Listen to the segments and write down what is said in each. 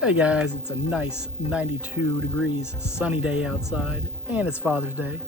Hey guys, it's a nice 92 degrees sunny day outside and it's Father's Day.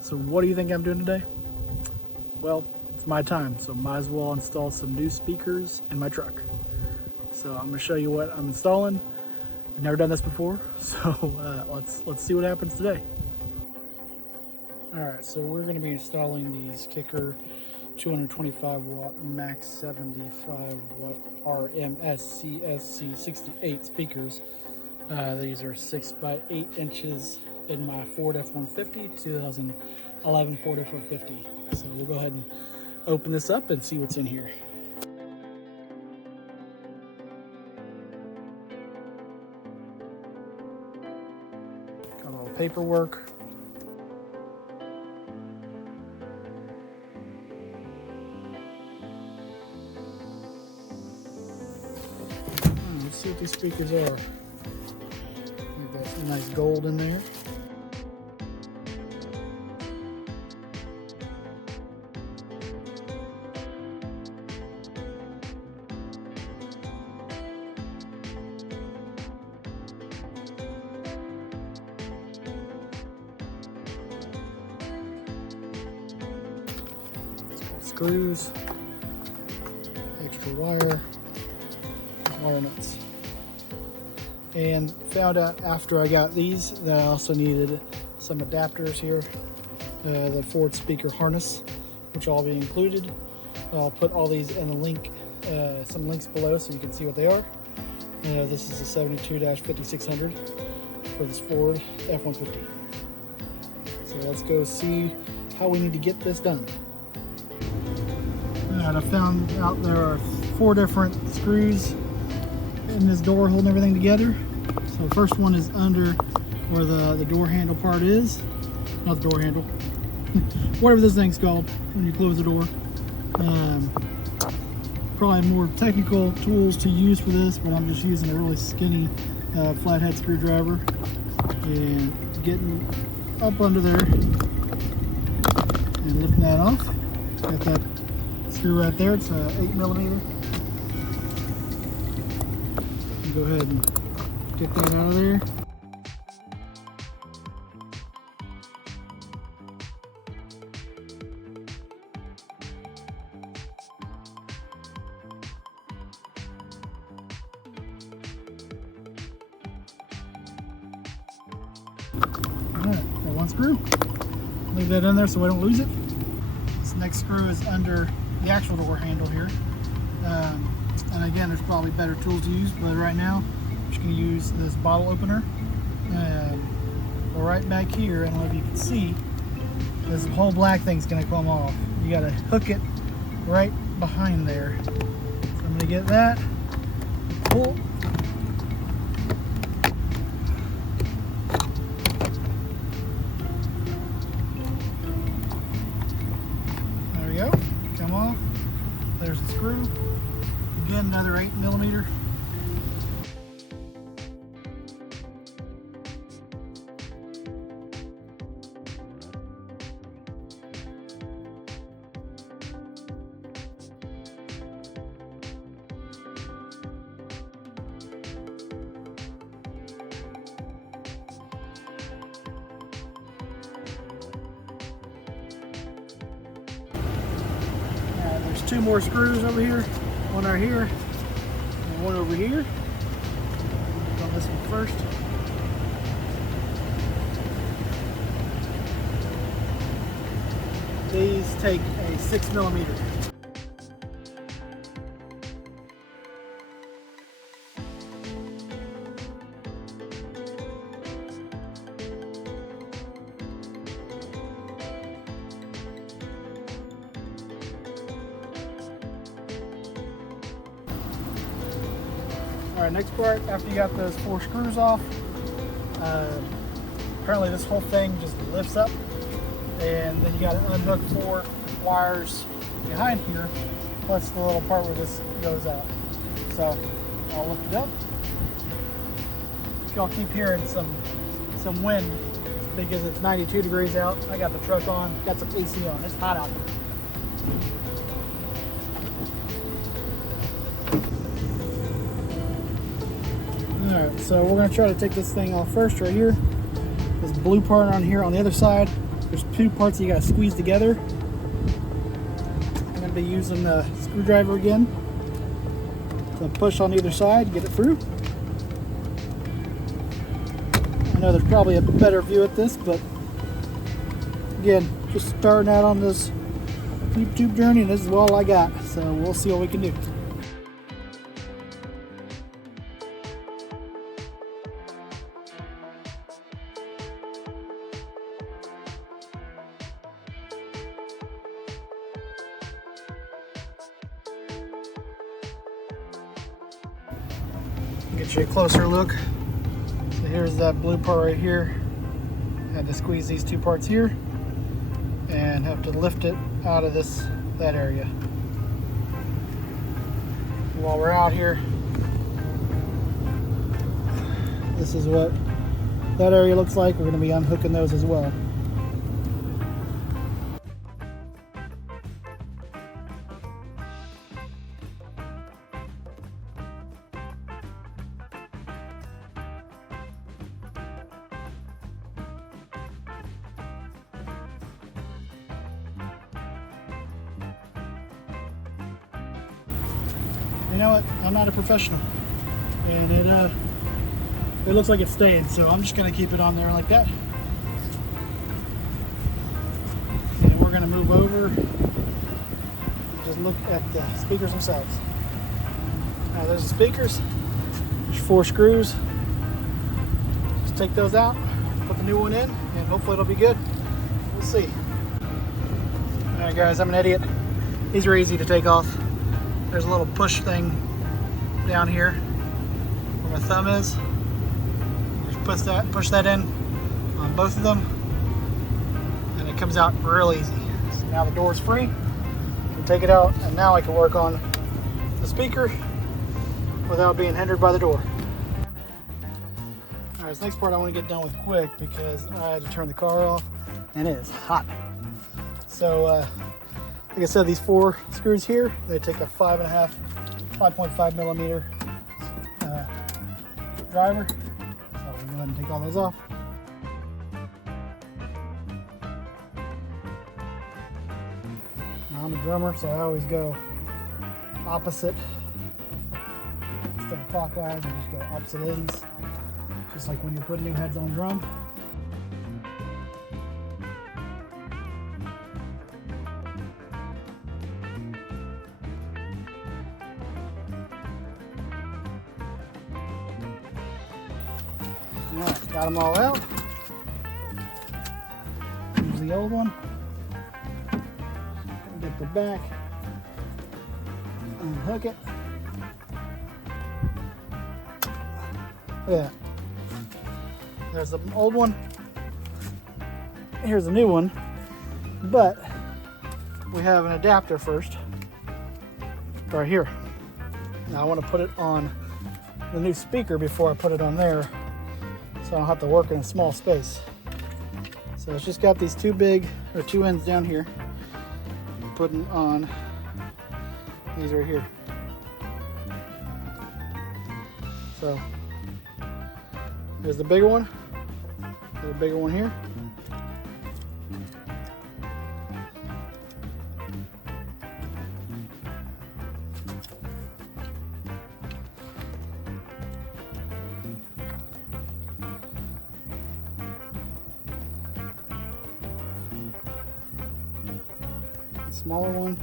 So what do you think I'm doing today? Well, it's my time, so might as well install some new speakers in my truck. So I'm gonna show you what I'm installing. I've never done this before, so let's see what happens today. All right, so we're gonna be installing these Kicker 225 watt max 75 watt RMS CSC 68 speakers. These are 6 by 8 inches in my Ford F150, 2011 Ford F150. So we'll go ahead and open this up and see what's in here. Got all the paperwork. Let's see what these speakers are. We've got some nice gold in there. Screws, extra wire nuts. And found out after I got these that I also needed some adapters here, the Ford speaker harness, which will be included. I'll put all these in a link, some links below so you can see what they are. This is a 72-5600 for this Ford F150. So let's go see how we need to get this done. Alright, I found out there are 4 different screws in this door holding everything together. So the first one is under where the door handle part is. Not the door handle. Whatever this thing's called when you close the door. Probably more technical tools to use for this, but I'm just using a really skinny flathead screwdriver and getting up under there and lifting that off. Got that screw right there. It's 8mm. Go ahead and get that out of there. Alright, got one screw. Leave that in there so we don't lose it. This next screw is under the actual door handle here. And again, there's probably better tools to use, but right now I'm just going to use this bottle opener. Well, right back here, I don't know if you can see, this whole black thing's going to come off. You got to hook it right behind there. So I'm going to get that, pull. There we go, come off. There's the screw. Again, another 8mm. There's 2 more screws over here. One right here, and one over here. On this one first. These take a 6mm. Alright, next part, after you got those 4 screws off, apparently this whole thing just lifts up, and then you got to unhook 4 wires behind here, plus the little part where this goes out. So I'll lift it up. Y'all keep hearing some wind because it's 92 degrees out. I got the truck on, got some AC on. It's hot out there. Alright, So we're going to try to take this thing off first right here. This blue part on here on the other side. There's two parts that you got to squeeze together. I'm going to be using the screwdriver again. So push on either side, get it through. I know there's probably a better view at this, but again, just starting out on this YouTube journey, and this is all I got. So we'll see what we can do. Get you a closer look. So here's that blue part right here. I had to squeeze these two parts here and have to lift it out of that area. While we're out here, this is what that area looks like. We're going to be unhooking those as well. You know what? I'm not a professional, and it looks like it's staying, so I'm just gonna keep it on there like that. And we're gonna move over and just look at the speakers themselves. Now there's the speakers. There's 4 screws. Just take those out, put the new one in, and hopefully it'll be good. We'll see. All right, guys, I'm an idiot. These are easy to take off. There's a little push thing down here where my thumb is. Just push that in on both of them, and it comes out real easy. So now the door's free. You take it out, and now I can work on the speaker without being hindered by the door. All right, this next part I want to get done with quick because I had to turn the car off, and it is hot. So, like I said, these 4 screws here, they take a 5.5 millimeter driver. So we'll go ahead and take all those off. Now I'm a drummer, so I always go opposite. Instead of clockwise, I just go opposite ends. Just like when you're putting new heads on drum. Alright, got them all out. Here's the old one. Gonna get the back. Unhook it. Look at that. There's the old one. Here's the new one. But we have an adapter first. Right here. Now I want to put it on the new speaker before I put it on there, so I don't have to work in a small space. So it's just got these two ends down here. I'm putting on these right here. So there's the bigger one. There's a bigger one here. Smaller one.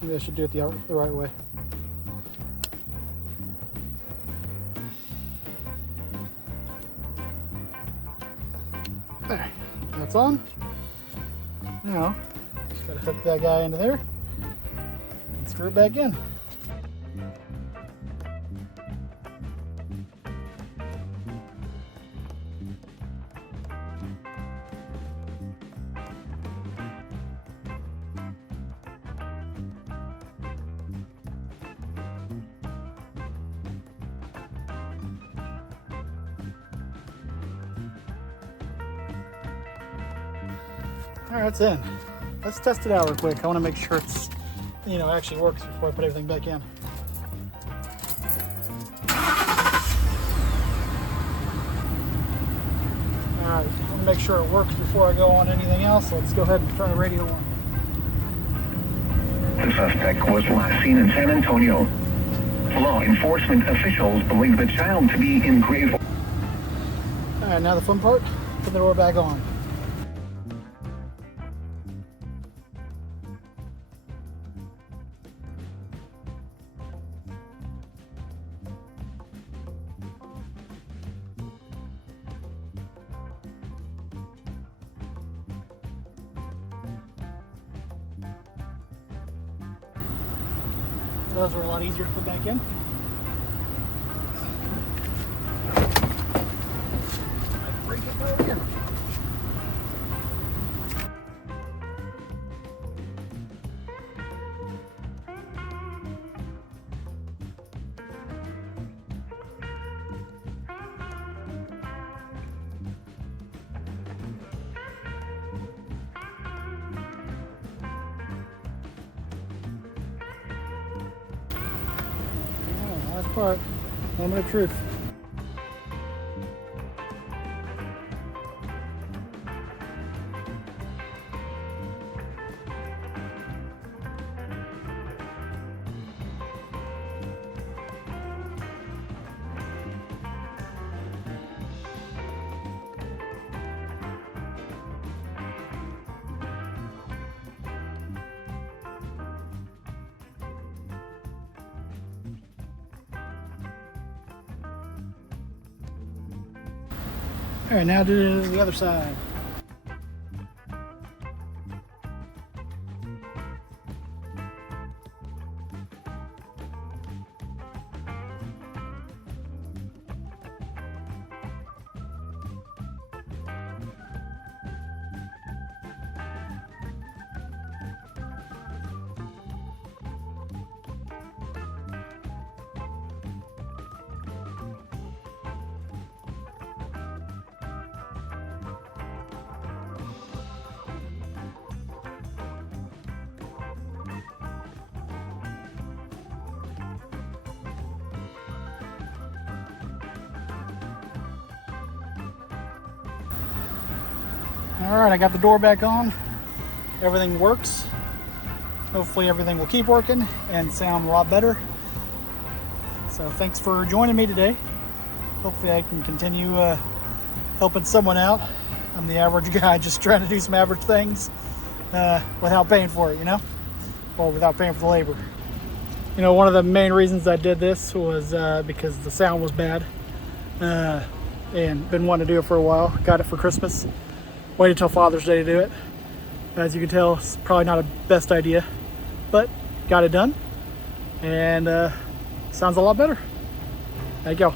Maybe I should do it the right way. There, that's on. Now, just gotta hook that guy into there and screw it back in. All right, it's in. let's test it out real quick. I want to make sure it's, actually works before I put everything back in. All right, I want to make sure it works before I go on anything else. Let's go ahead and turn the radio on. The suspect was last seen in San Antonio. Law enforcement officials believe the child to be in grave. All right, now the fun part, put the door back on. Those were a lot easier to put back in. Break it right in. Last part, moment of truth. All right, now do the other side. All right, I got the door back on. Everything works. Hopefully everything will keep working and sound a lot better. So thanks for joining me today. Hopefully I can continue helping someone out. I'm the average guy just trying to do some average things without paying for it, or without paying for the labor. One of the main reasons I did this was because the sound was bad and been wanting to do it for a while. Got it for Christmas. Waited till Father's Day to do it. As you can tell, it's probably not a best idea, but got it done and sounds a lot better. There you go.